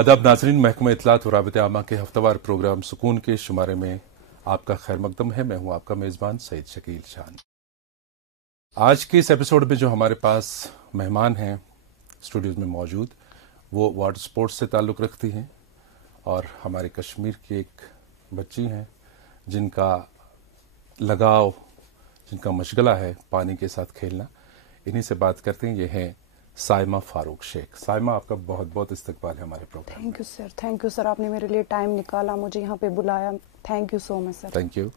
आदाब नाज़रीन, महकमा इत्तलात और राबिता आमा के हफ्तावार प्रोग्राम सुकून के शुमारे में आपका खैर मकदम है। मैं हूं आपका मेज़बान सईद शकील शान। आज के इस एपिसोड में जो हमारे पास मेहमान हैं स्टूडियोज में मौजूद, वो वाटर स्पोर्ट्स से ताल्लुक़ रखती हैं और हमारे कश्मीर की एक बच्ची हैं जिनका लगाव, जिनका मशगला है पानी के साथ खेलना। इन्हीं से बात करते हैं। ये हैं साइमा फारूक शेख। साइमा, आपका बहुत बहुत इस्तकबाल है हमारे प्रोग्राम। थैंक यू सर, आपने मेरे लिए टाइम निकाला, मुझे यहाँ पे बुलाया। Thank you so much sir. Thank you.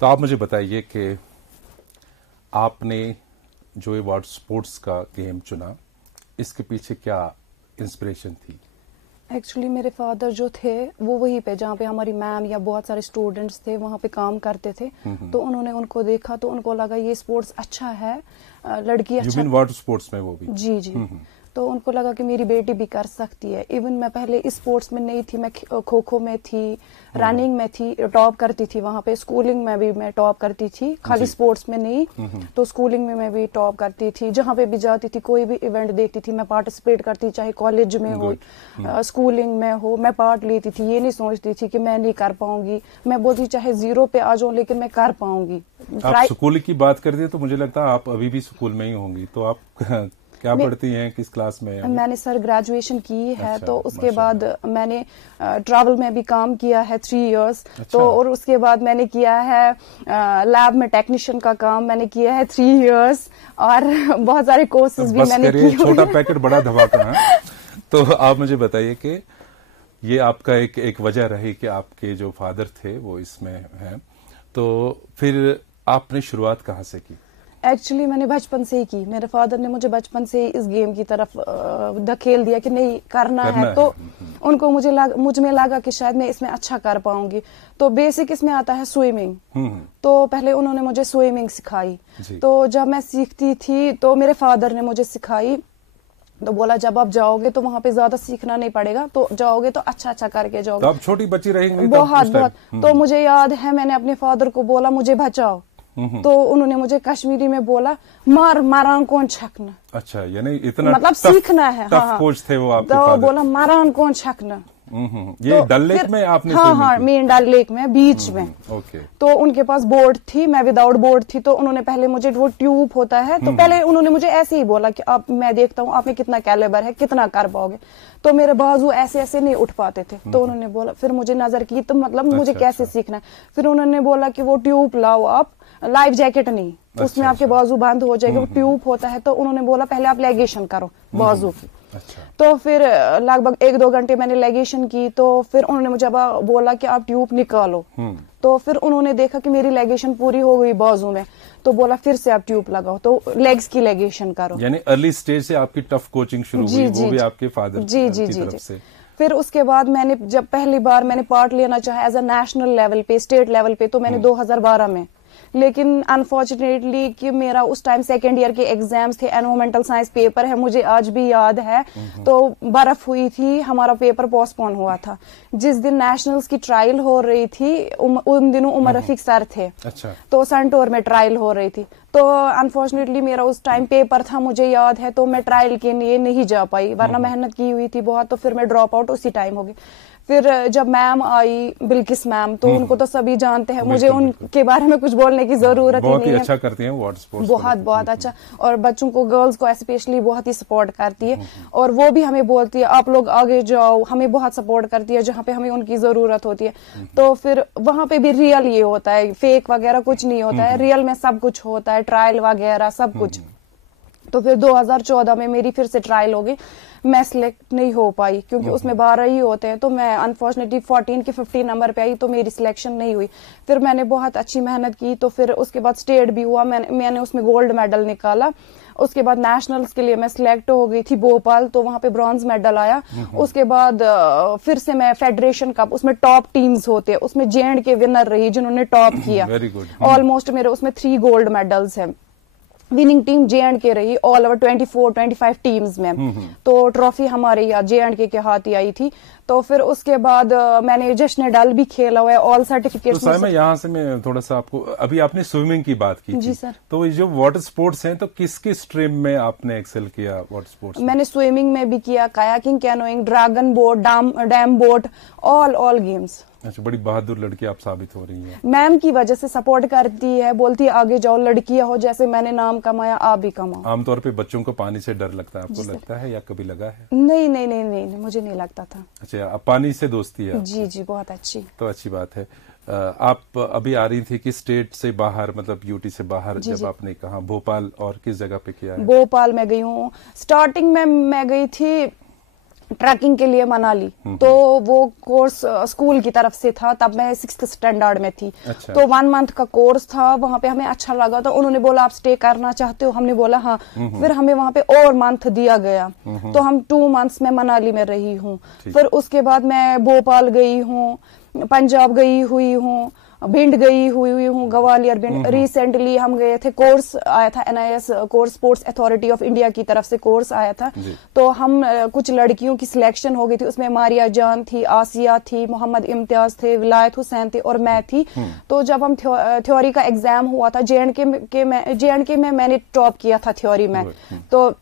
तो आप मुझे बताइए कि आपने जो ये वाटर स्पोर्ट्स का गेम चुना, इसके पीछे क्या इंस्पिरेशन थी? एक्चुअली मेरे फादर जो थे वो वहीं पे जहाँ पे हमारी मैम या बहुत सारे स्टूडेंट्स थे वहाँ पे काम करते थे। तो उन्होंने उनको देखा तो उनको लगा ये स्पोर्ट्स अच्छा है, लड़की अच्छा। वाटर स्पोर्ट्स में वो भी? जी जी। तो उनको लगा कि मेरी बेटी भी कर सकती है। इवन मैं पहले इस स्पोर्ट्स में नहीं थी, मैं खो खो में थी, रनिंग में थी, टॉप करती थी वहाँ पे। स्कूलिंग में भी मैं टॉप करती थी, खाली स्पोर्ट्स में नहीं। तो स्कूलिंग में मैं भी टॉप करती थी, जहाँ पे भी जाती थी, कोई भी इवेंट देखती थी मैं पार्टिसिपेट करती, चाहे कॉलेज में हो, स्कूलिंग में हो, मैं पार्ट लेती थी। ये नहीं सोचती थी कि मैं नहीं कर पाऊंगी, मैं बोलती चाहे जीरो पे आ जाऊं लेकिन मैं कर पाऊंगी। आप स्कूल की बात करती है तो मुझे लगता है आप अभी भी स्कूल में ही होंगी। तो आप क्या पढ़ती हैं, किस क्लास में हैं? मैंने सर ग्रेजुएशन की है। अच्छा, तो उसके बाद मैंने ट्रैवल में भी काम किया है 3 इयर्स। तो और उसके बाद मैंने किया है लैब में टेक्नीशियन का काम मैंने किया है 3 इयर्स। और बहुत सारे कोर्सेज भी मैंने किए। छोटा पैकेट बड़ा धमाका है। तो आप मुझे बताइए कि ये आपका एक वजह रही कि आपके जो फादर थे वो इसमें हैं, तो फिर आपने शुरुआत कहाँ से की? एक्चुअली मैंने बचपन से ही की। मेरे फादर ने मुझे बचपन से ही इस गेम की तरफ धकेल दिया कि नहीं करना है। तो उनको मुझ में लगा कि शायद मैं इसमें अच्छा कर पाऊंगी। तो बेसिक इसमें आता है स्विमिंग। तो पहले उन्होंने मुझे स्विमिंग सिखाई। तो जब मैं सीखती थी तो मेरे फादर ने मुझे सिखाई। तो बोला जब आप जाओगे तो वहाँ पे ज्यादा सीखना नहीं पड़ेगा, तो जाओगे तो अच्छा अच्छा करके जाओगे। तो आप छोटी बच्ची रहेंगी बहुत। तो मुझे याद है मैंने अपने फादर को बोला मुझे बचाओ। तो उन्होंने मुझे कश्मीरी में बोला मारान कौन छकना। अच्छा, यानी इतना मतलब सीखना है। टफ कोच थे वो आपके तो फादर? बोला मारान कौन छकना। ये डल लेक में आपने? हाँ, मेन डल लेक में, बीच में। ओके। तो उनके पास बोर्ड थी, मैं विदाउट बोर्ड थी। तो उन्होंने पहले मुझे, वो ट्यूब होता है, तो पहले उन्होंने मुझे ऐसे ही बोला कि आप, मैं देखता हूँ आप में कितना कैलिबर है, कितना कर पाओगे। तो मेरे बाजू ऐसे ऐसे नहीं उठ पाते थे। तो उन्होंने बोला, फिर मुझे नजर की तो मतलब मुझे कैसे सीखना है। फिर उन्होंने बोला कि वो ट्यूब लाओ आप, लाइफ जैकेट नहीं, उसमें आपके बाजू बंद हो जाएगा, वो ट्यूब होता है। तो उन्होंने बोला पहले आप लेगेशन करो बाजू की। तो फिर लगभग 1-2 घंटे मैंने लेगेशन की। तो फिर उन्होंने मुझे बोला कि आप ट्यूब निकालो। तो फिर उन्होंने देखा कि मेरी लेगेशन पूरी हो गई बाजू में, तो बोला फिर से आप ट्यूब लगाओ, तो लेग्स की लेगेशन करो। यानी अर्ली स्टेज से आपकी टफ कोचिंग शुरू हुई, वो भी आपके फादर की तरफ से? फिर उसके बाद मैंने जब पहली बार मैंने पार्ट लेना चाहा एज अ नेशनल लेवल पे, स्टेट लेवल पे, तो मैंने 2012 में। लेकिन अनफॉर्चुनेटली कि मेरा उस टाइम सेकेंड ईयर के एग्जाम्स थे, एनवायरमेंटल साइंस पेपर है, मुझे आज भी याद है। तो बर्फ हुई थी, हमारा पेपर पोस्टपोन हुआ था। जिस दिन नेशनल्स की ट्रायल हो रही थी उन दिनों उमर रफीक सर थे। अच्छा। तो संटोर में ट्रायल हो रही थी। तो अनफॉर्चुनेटली मेरा उस टाइम पेपर था, मुझे याद है। तो मैं ट्रायल के लिए नहीं जा पाई, वरना मेहनत की हुई थी बहुत। तो फिर मैं ड्रॉप आउट उसी टाइम हो गई। फिर जब मैम आई, बिल्किस मैम, तो उनको तो सभी जानते हैं, मुझे उनके बारे में कुछ बोलने की जरूरत ही नहीं है। बहुत ही अच्छा करती हैं वाटर स्पोर्ट्स, बहुत अच्छा। और बच्चों को, गर्ल्स को स्पेशली बहुत ही सपोर्ट करती है। और वो भी हमें बोलती है आप लोग आगे जाओ, हमें बहुत सपोर्ट करती है जहाँ पे हमें उनकी जरूरत होती है। तो फिर वहाँ पे भी रियल ये होता है, फेक वगैरह कुछ नहीं होता है, रियल में सब कुछ होता है, ट्रायल वगैरह सब कुछ। तो फिर 2014 में मेरी फिर से ट्रायल हो गई। मैं सिलेक्ट नहीं हो पाई क्योंकि उसमें 12 ही होते हैं। तो मैं अनफॉर्चुनेटली 14 के 15 नंबर पे आई, तो मेरी सिलेक्शन नहीं हुई। फिर मैंने बहुत अच्छी मेहनत की। तो फिर उसके बाद स्टेट भी हुआ, मैंने उसमें गोल्ड मेडल निकाला। उसके बाद नेशनल्स के लिए मैं सिलेक्ट हो गई थी भोपाल, तो वहां पे ब्रॉन्ज मेडल आया। उसके बाद फिर से मैं फेडरेशन कप, उसमें टॉप टीम्स होते हैं, उसमें जेएंड के विनर रही जिन्होंने टॉप किया। ऑलमोस्ट मेरे उसमें 3 गोल्ड मेडल्स हैं। विनिंग टीम जे.एंड.के रही ऑल ओवर 24-25 टीम्स में। तो ट्रॉफी हमारे यहाँ जे.एंड.के के हाथ ही आई थी। तो फिर उसके बाद मैंने जश्न डल भी खेला हुआ है, ऑल सर्टिफिकेट्स। तो मैं यहाँ से मैं थोड़ा सा आपको, अभी आपने स्विमिंग की बात की जी थी, सर। तो ये जो वाटर स्पोर्ट्स हैं तो किस किस स्ट्रीम में आपने एक्सेल किया वाटर स्पोर्ट्स? मैंने स्विमिंग में भी किया, kayaking, canoeing, dragon boat, dam boat, all games. अच्छा, बड़ी बहादुर लड़की आप साबित हो रही हैं। मैम की वजह से सपोर्ट करती है, बोलती है आगे जाओ, लड़कियां हो, जैसे मैंने नाम कमाया आप भी कमाओ। आमतौर पे बच्चों को पानी से डर लगता है, आपको लगता है या कभी लगा है? नहीं नहीं नहीं नहीं, नहीं मुझे नहीं लगता था। अच्छा, अब पानी से दोस्ती है? जी जी, बहुत अच्छी। तो अच्छी बात है। आप अभी आ रही थी कि स्टेट से बाहर, मतलब यूटी से बाहर, जब आपने कहा भोपाल, और किस जगह पे किया है? भोपाल में गई हूँ। स्टार्टिंग में मैं गई थी ट्रैकिंग के लिए मनाली, तो वो कोर्स स्कूल की तरफ से था, तब मैं 6th स्टैंडर्ड में थी। अच्छा। तो 1 मंथ का कोर्स था, वहां पे हमें अच्छा लगा, तो उन्होंने बोला आप स्टे करना चाहते हो? हमने बोला हाँ। फिर हमें वहां पे और मंथ दिया गया, तो हम 2 मंथ्स में मनाली में रही हूँ। फिर उसके बाद मैं भोपाल गई हूँ, पंजाब गई हुई हूँ, भिंड गई हुई हूँ, ग्वालियर, भिंड। रिसेंटली हम गए थे, कोर्स आया था NIS course, sports authority of India की तरफ से कोर्स आया था, तो हम कुछ लड़कियों की सिलेक्शन हो गई थी, उसमें मारिया जान थी, आसिया थी, मोहम्मद इम्तियाज थे, विलायत हुसैन थे और मैं थी। तो जब हम थ्योरी का एग्जाम हुआ था, JNK में मैंने टॉप किया था थ्योरी में। तो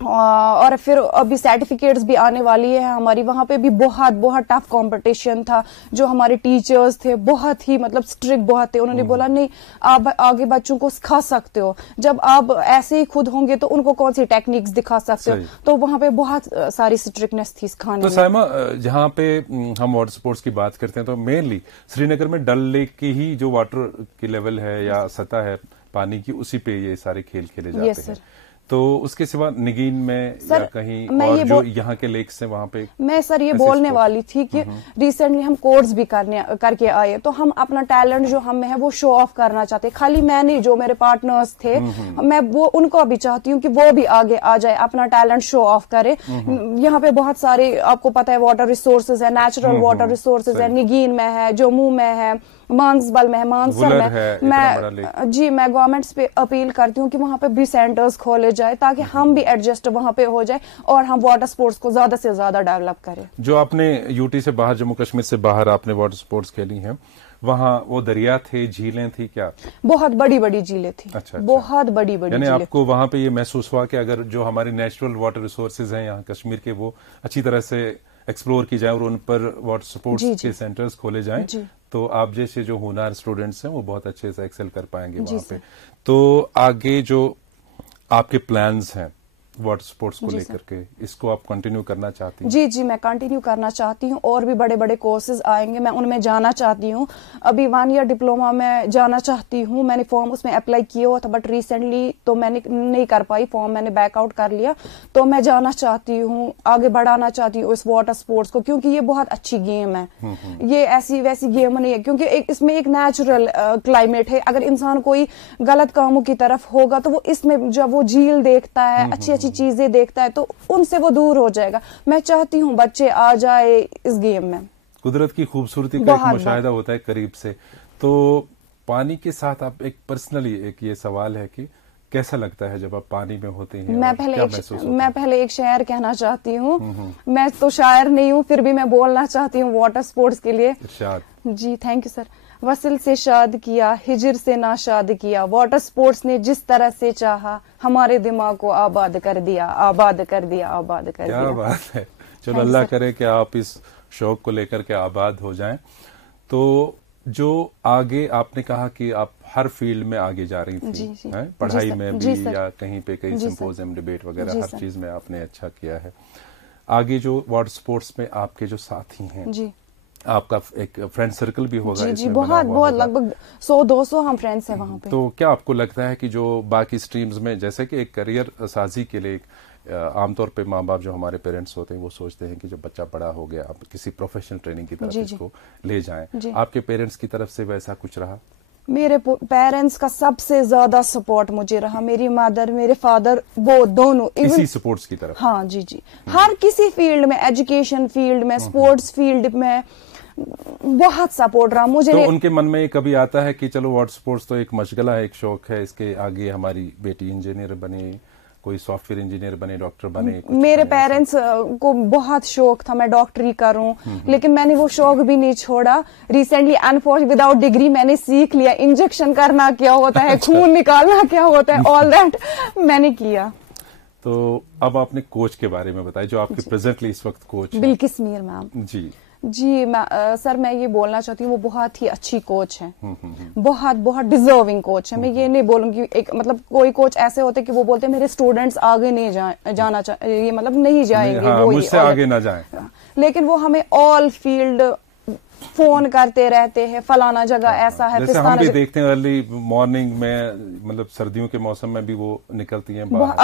और फिर अभी सर्टिफिकेट्स भी आने वाली है हमारी, वहां पे भी बहुत बहुत टफ कंपटीशन था। जो हमारे टीचर्स थे बहुत ही मतलब स्ट्रिक्ट बहुत थे, उन्होंने बोला नहीं आप आगे बच्चों को सिखा सकते हो, जब आप ऐसे ही खुद होंगे तो उनको कौन सी टेक्निक्स दिखा सकते हो। तो वहां पे बहुत सारी स्ट्रिक्टनेस थी सिखाने में। तो साइमा, जहाँ पे हम वाटर स्पोर्ट्स की बात करते हैं तो मेनली श्रीनगर में डल लेक की ही जो वाटर की लेवल है या सतह है पानी की, उसी पे ये सारे खेल खेले जाते हैं। तो उसके सिवा निगीन में या कहीं और जो यहाँ के लेक्स हैं वहाँ पे? मैं सर ये बोलने वाली थी कि रिसेंटली हम कोर्स भी करके आए, तो हम अपना टैलेंट जो हम में है वो शो ऑफ करना चाहते हैं। खाली मैं नहीं, जो मेरे पार्टनर्स थे, मैं वो उनको भी चाहती हूँ कि वो भी आगे आ जाए, अपना टैलेंट शो ऑफ करे। यहाँ पे बहुत सारे आपको पता है वाटर रिसोर्सेज है, नेचुरल वाटर रिसोर्सेज है, निगीन में है, जम्मू में है, मानसबल में है, मानसर में। मैं गवर्नमेंट पे अपील करती हूँ कि वहाँ पे भी सेंटर्स खोले जाए, ताकि हम भी एडजस्ट वहाँ पे हो जाए और हम वाटर स्पोर्ट्स को ज्यादा से ज्यादा डेवलप करें। जो आपने यूटी से बाहर, जम्मू कश्मीर से बाहर आपने वाटर स्पोर्ट्स खेली हैं, वहाँ वो दरिया थे, झीलें थी क्या? बहुत बड़ी बड़ी झीलें थी। अच्छा। बहुत बड़ी बड़ी यानी आपको वहाँ पे ये महसूस हुआ कि अगर जो हमारी नेचुरल वाटर रिसोर्सेज हैं यहाँ कश्मीर के, वो अच्छी तरह से एक्सप्लोर की जाए और उन पर वाटर स्पोर्ट्स के सेंटर्स खोले जाएं, तो आप जैसे जो होनहार स्टूडेंट्स हैं वो बहुत अच्छे से एक्सेल कर पाएंगे वहाँ पे। तो आगे जो आपके प्लान्स हैं वाटर स्पोर्ट्स को लेकर के, इसको आप कंटिन्यू करना चाहती हैं? जी, मैं कंटिन्यू करना चाहती हूँ, और भी बड़े बड़े कोर्सेज आएंगे, मैं उनमें जाना चाहती हूँ। अभी 1 ईयर डिप्लोमा में जाना चाहती हूँ, मैंने फॉर्म उसमें अप्लाई किया हुआ था, बट रिसेंटली तो मैंने नहीं कर पाई, फॉर्म मैंने बैकआउट कर लिया। तो मैं जाना चाहती हूँ, आगे बढ़ाना चाहती हूँ इस वाटर स्पोर्ट्स को, क्योंकि ये बहुत अच्छी गेम है। ये ऐसी वैसी गेम नहीं है, क्योंकि इसमें एक नेचुरल क्लाइमेट है। अगर इंसान कोई गलत कामों की तरफ होगा तो वो इसमें जब वो झील देखता है, अच्छी अच्छी चीजें देखता है, तो उनसे वो दूर हो जाएगा। मैं चाहती हूँ बच्चे आ जाए इस गेम में। कुदरत की खूबसूरती का एक मुशाहिदा होता है करीब से। तो पानी के साथ आप एक पर्सनली एक ये सवाल है कि कैसा लगता है जब आप पानी में होते हैं? मैं पहले एक शायर कहना चाहती हूँ। मैं तो शायर नहीं हूँ, फिर भी मैं बोलना चाहती हूँ वाटर स्पोर्ट्स के लिए। जी, थैंक यू सर। वसल से शाद किया, हिजर से नाशाद किया, वाटर स्पोर्ट्स ने जिस तरह से चाहा, हमारे दिमाग को आबाद कर दिया, आबाद कर दिया, आबाद कर दिया। क्या बात है। चलो अल्लाह करे कि आप इस शौक को लेकर के आबाद हो जाएं। तो जो आगे आपने कहा कि आप हर फील्ड में आगे जा रही थी, पढ़ाई में भी या कहीं पे कहीं सिंपोजियम, डिबेट वगैरह, हर चीज में आपने अच्छा किया है। आगे जो वाटर स्पोर्ट्स में आपके जो साथी हैं, आपका एक फ्रेंड सर्कल भी होगा? जी, बहुत लगभग 100-200 हम फ्रेंड्स हैं वहाँ पे। तो क्या आपको लगता है कि जो बाकी स्ट्रीम्स में, जैसे कि एक करियर साजी के लिए आमतौर पे माँ बाप जो हमारे पेरेंट्स होते हैं वो सोचते हैं कि जब बच्चा बड़ा हो गया आप किसी प्रोफेशनल ट्रेनिंग की तरफ इसको ले जाएं, आपके पेरेंट्स की तरफ से वैसा कुछ रहा? मेरे पेरेंट्स का सबसे ज्यादा सपोर्ट मुझे रहा। मेरी मदर, मेरे फादर, वो दोनों इसी सपोर्ट्स की तरफ। हाँ जी। हर किसी फील्ड में, एजुकेशन फील्ड में, स्पोर्ट्स फील्ड में बहुत सपोर्ट रहा मुझे। तो उनके मन में कभी आता है कि चलो वाटर स्पोर्ट्स तो एक मशगला है, एक शौक है, इसके आगे हमारी बेटी इंजीनियर बने, कोई सॉफ्टवेयर इंजीनियर बने, डॉक्टर बने? मेरे पेरेंट्स को बहुत शौक था मैं डॉक्टरी करूं, लेकिन मैंने वो शौक भी नहीं छोड़ा. रिसेंटली अनफॉर्चुनेटली विदाउट डिग्री मैंने सीख लिया इंजेक्शन करना क्या होता है, खून निकालना क्या होता है, ऑल दैट मैंने किया. तो अब आपने कोच के बारे में बताया, जो आपके प्रेजेंटली इस वक्त कोच हैं. बिल्किस मीर मैम. जी सर मैं ये बोलना चाहती हूँ वो बहुत ही अच्छी कोच है, बहुत बहुत डिजर्विंग कोच है. मैं ये नहीं बोलूंगी एक मतलब कोई कोच ऐसे होते कि वो बोलते मेरे स्टूडेंट्स आगे नहीं जाना ये मतलब नहीं जाएंगे, हाँ, मुझसे आगे ना जाएं. लेकिन वो हमें ऑल फील्ड फोन करते रहते हैं, फलाना जगह ऐसा है. जैसे हम भी देखते हैं अर्ली मॉर्निंग में, मतलब सर्दियों के मौसम में भी वो निकलती हैं बाहर.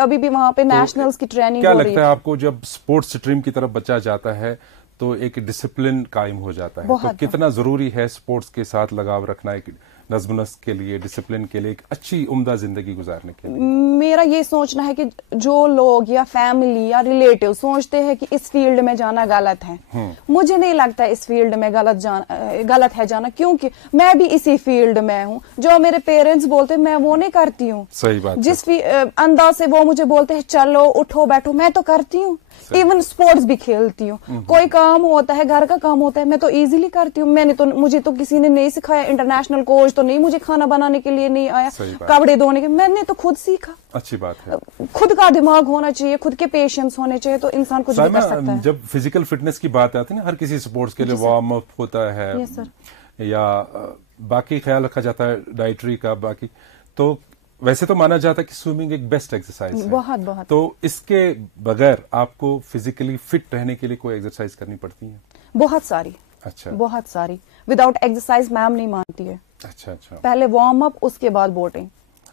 अभी भी वहाँ पे नेशनल्स की ट्रेनिंग क्या हो रही है. लगता है आपको जब स्पोर्ट्स स्ट्रीम की तरफ बच्चा जाता है तो एक डिसिप्लिन कायम हो जाता है, तो कितना जरूरी है स्पोर्ट्स के साथ लगाव रखना एक नज़्म-नस्क के लिए, डिसिप्लिन के लिए, एक अच्छी उम्दा जिंदगी गुजारने के लिए? मेरा ये सोचना है कि जो लोग या फैमिली या रिलेटिव सोचते हैं कि इस फील्ड में जाना गलत है, मुझे नहीं लगता इस फील्ड में गलत है जाना, क्योंकि मैं भी इसी फील्ड में हूँ. जो मेरे पेरेंट्स बोलते हैं मैं वो नहीं करती हूँ. सही बात. जिस अंदाज से वो मुझे बोलते हैं चलो उठो बैठो, मैं तो करती हूँ. इवन स्पोर्ट्स भी खेलती हूँ. कोई काम होता है, घर का काम होता है, मैं तो इजीली करती हूँ. मुझे तो किसी ने नहीं सिखाया, इंटरनेशनल कोच तो नहीं, मुझे खाना बनाने के लिए नहीं आया, कपड़े धोने के, मैंने तो खुद सीखा. अच्छी बात है. खुद का दिमाग होना चाहिए, खुद के पेशेंस होने चाहिए, तो इंसान कुछ भी कर सकता है. जब फिजिकल फिटनेस की बात आती है ना, हर किसी स्पोर्ट्स के लिए वार्म अप होता है या बाकी ख्याल रखा जाता है डाइटरी का, बाकी तो वैसे तो माना जाता है कि स्विमिंग एक बेस्ट एक्सरसाइज है. बहुत. तो इसके बगैर आपको फिजिकली फिट रहने के लिए कोई एक्सरसाइज करनी पड़ती है? बहुत सारी. अच्छा. बहुत सारी. विदाउट एक्सरसाइज मैम नहीं मानती है. अच्छा. पहले वार्म अप, उसके बाद बोटिंग.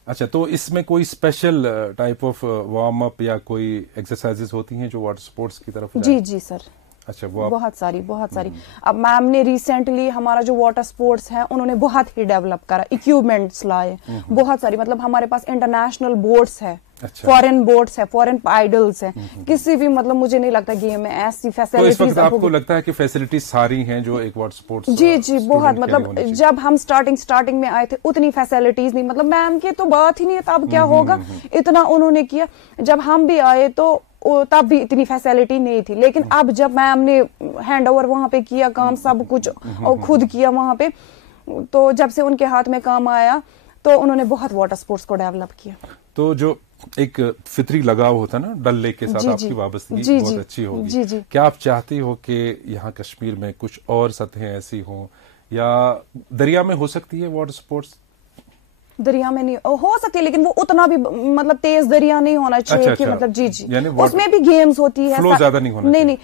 अच्छा, तो इसमें कोई special type of warm up या कोई एक्सरसाइजेस होती हैं जो वाटर स्पोर्ट्स की तरफ? जी सर. अच्छा, वो बहुत सारी. अब मैम ने रिसेंटली हमारा जो वाटर स्पोर्ट्स है उन्होंने बहुत ही डेवलप करा, इक्विपमेंट्स लाए बहुत सारी. मतलब हमारे पास इंटरनेशनल बोट्स है, फॉरेन बोट्स है, फॉरेन पाइडल्स है. किसी भी मतलब मुझे नहीं लगता गेम में ऐसी फैसिलिटीज. तो इस वक्त आपको लगता है कि फैसिलिटीज सारी हैं जो एक वाटर स्पोर्ट्स? जी बहुत. मतलब जब हम स्टार्टिंग में आए थे उतनी फैसिलिटीज नहीं, मतलब मैम की तो बात ही नहीं है, तब क्या होगा, इतना उन्होंने किया. जब हम भी आए तो तब भी इतनी फैसिलिटी नहीं थी, लेकिन अब जब मैम ने हैंड ओवर वहां पे किया काम सब कुछ और खुद किया वहां पे, तो जब से उनके हाथ में काम आया तो उन्होंने बहुत वाटर स्पोर्ट्स को डेवलप किया. तो जो एक फितरी लगाव होता है ना डल लेक के साथ, आपकी वाबस्तगी बहुत अच्छी होगी. क्या आप चाहती हो कि यहाँ कश्मीर में कुछ और सतहें ऐसी हों, या दरिया में हो सकती है वाटर स्पोर्ट्स? दरिया में नहीं हो सकती, लेकिन वो उतना भी मतलब तेज दरिया नहीं होना चाहिए. कि मतलब जी उसमें भी गेम्स होती है, फ्लो ज्यादा नहीं होना. नहीं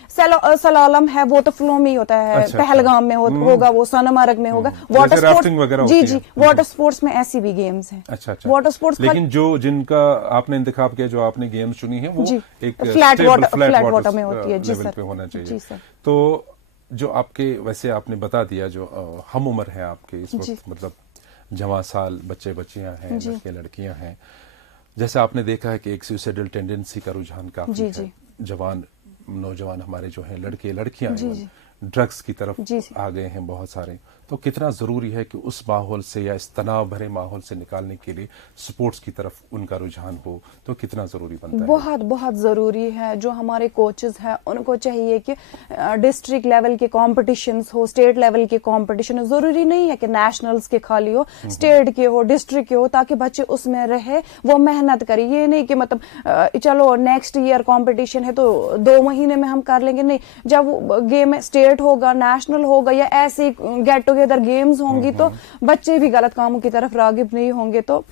सलालम है वो तो फ्लो में ही होता है. पहलगाम में होगा, वो सोनमर्ग में होगा. वाटर स्पोर्ट्स जी वाटर स्पोर्ट्स में ऐसी भी गेम्स हैं. अच्छा. वाटर स्पोर्ट्स, लेकिन जिनका आपने इंतखाब किया, जो आपने गेम्स चुनी है, वो एक फ्लैट वाटर में होती है. जी सर, होना चाहिए. तो जो आपके, वैसे आपने बता दिया जो हम उम्र है आपके इस वक्त, मतलब जवां साल बच्चे बच्चियां हैं, लड़के लड़कियां हैं, जैसे आपने देखा है कि एक सुसाइडल टेंडेंसी का रुझान काफी है. जवान नौजवान हमारे जो हैं, लड़के लड़कियां ड्रग्स की तरफ आ गए हैं बहुत सारे. तो कितना जरूरी है कि उस माहौल से या इस तनाव भरे माहौल से निकालने के लिए स्पोर्ट्स की तरफ उनका रुझान हो, तो कितना जरूरी बनता है? बहुत जरूरी है. जो हमारे कोचेस हैं उनको चाहिए कि डिस्ट्रिक्ट लेवल के कॉम्पिटिशन्स हो, स्टेट लेवल के कॉम्पिटिशन. जरूरी नहीं है कि नेशनल्स के खाली हो, स्टेट के हो, डिस्ट्रिक्ट के हो, ताकि बच्चे उसमें रहे, वो मेहनत करे. ये नहीं कि मतलब चलो नेक्स्ट ईयर कॉम्पिटिशन है तो 2 महीने में हम कर लेंगे. नहीं, जब गेम स्टेट होगा, नेशनल होगा, या ऐसे गेट टुगेदर गेम्स होंगी तो बच्चे भी गलत कामों की तरफ रागिब नहीं होंगे. तो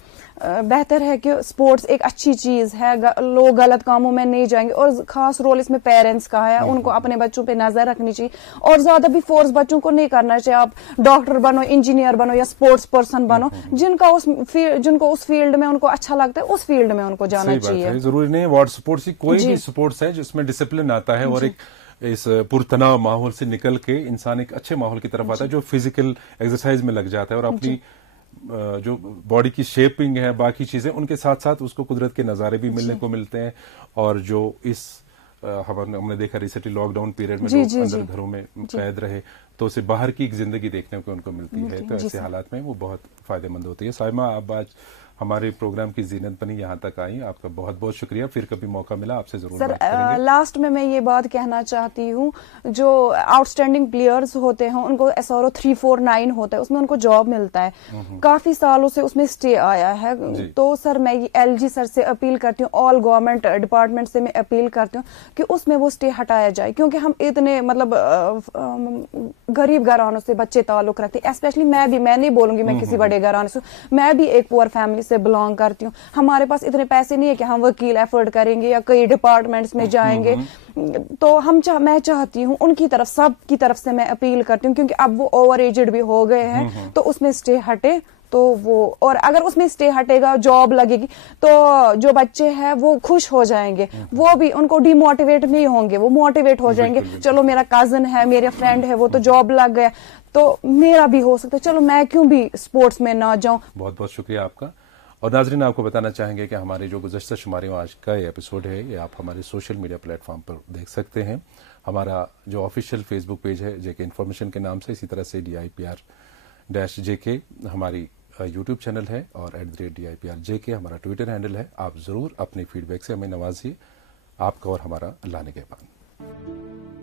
बेहतर है कि स्पोर्ट्स एक अच्छी चीज है, लोग गलत कामों में नहीं जाएंगे. और खास रोल इसमें पेरेंट्स का है, उनको अपने बच्चों पे नजर रखनी चाहिए. और ज्यादा भी फोर्स बच्चों को नहीं करना चाहिए. आप डॉक्टर बनो, इंजीनियर बनो या स्पोर्ट्स पर्सन बनो, जिनको उस फील्ड में उनको अच्छा लगता है उस फील्ड में उनको जाना चाहिए. जरूरी नहीं वाटर स्पोर्ट्स ही, कोई भी स्पोर्ट्स है जिसमें डिसिप्लिन आता है और एक इस पुरतनाव माहौल से निकल के इंसान एक अच्छे माहौल की तरफ आता है, जो फिजिकल एक्सरसाइज में लग जाता है और अपनी जो बॉडी की शेपिंग है, बाकी चीजें, उनके साथ साथ उसको कुदरत के नज़ारे भी मिलने को मिलते हैं. और जो इस हमने देखा रिसेंटली लॉकडाउन पीरियड में लोग अंदर घरों में कैद रहे, तो उसे बाहर की एक जिंदगी देखने को उनको मिलती है. तो ऐसे हालात में वो बहुत फायदेमंद होती है. साइमा, आप आज हमारे प्रोग्राम की जीनत बनी, यहाँ तक आई, आपका बहुत बहुत शुक्रिया। फिर कभी मौका मिला आपसे जरूर सर बात करेंगे। लास्ट में मैं ये बात कहना चाहती हूँ, जो आउटस्टैंडिंग प्लेयर्स होते हैं उनको SRO 349 होता है, उसमें उनको जॉब मिलता है, काफी सालों से उसमें स्टे आया है। तो सर मैं ये LG सर से अपील करती हूँ, ऑल गवर्नमेंट डिपार्टमेंट से मैं अपील करती हूँ कि उसमें वो स्टे हटाया जाए, क्योंकि हम इतने मतलब गरीब घरानों से बच्चे ताल्लुक रखते हैं। स्पेशली मैं नहीं बोलूंगी मैं किसी बड़े घराने से, मैं भी एक पुअर फैमिली से बिलोंग करती हूँ। हमारे पास इतने पैसे नहीं है कि हम वकील एफर्ड करेंगे या कई डिपार्टमेंट्स में जाएंगे। तो मैं चाहती हूँ उनकी तरफ, सब की तरफ से मैं अपील करती हूँ, क्योंकि अब वो ओवर एजेड भी हो गए हैं, तो उसमें स्टे हटे तो वो, और अगर उसमें स्टे हटेगा, जॉब लगेगी, तो जो बच्चे हैं वो खुश हो जाएंगे, वो भी उनको डिमोटिवेट नहीं होंगे, वो मोटिवेट हो जाएंगे। चलो मेरा कजन है, मेरा फ्रेंड है, वो तो जॉब लग गया, तो मेरा भी हो सकता है, चलो मैं क्यों भी स्पोर्ट्स में ना जाऊं। बहुत बहुत शुक्रिया आपका। और नाजरीन, आपको बताना चाहेंगे कि हमारे जो गुज़श्ता शुमारी आज का एपिसोड है, ये आप हमारे सोशल मीडिया प्लेटफॉर्म पर देख सकते हैं। हमारा जो ऑफिशियल फेसबुक पेज है JK इन्फॉर्मेशन के नाम से, इसी तरह से DIPR-JK हमारी यूट्यूब चैनल है, और @DIPR-JK हमारा ट्विटर हैंडल है। आप ज़रूर अपने फीडबैक से हमें नवाजिए। आपका और हमारा अल्लाह निगहबान।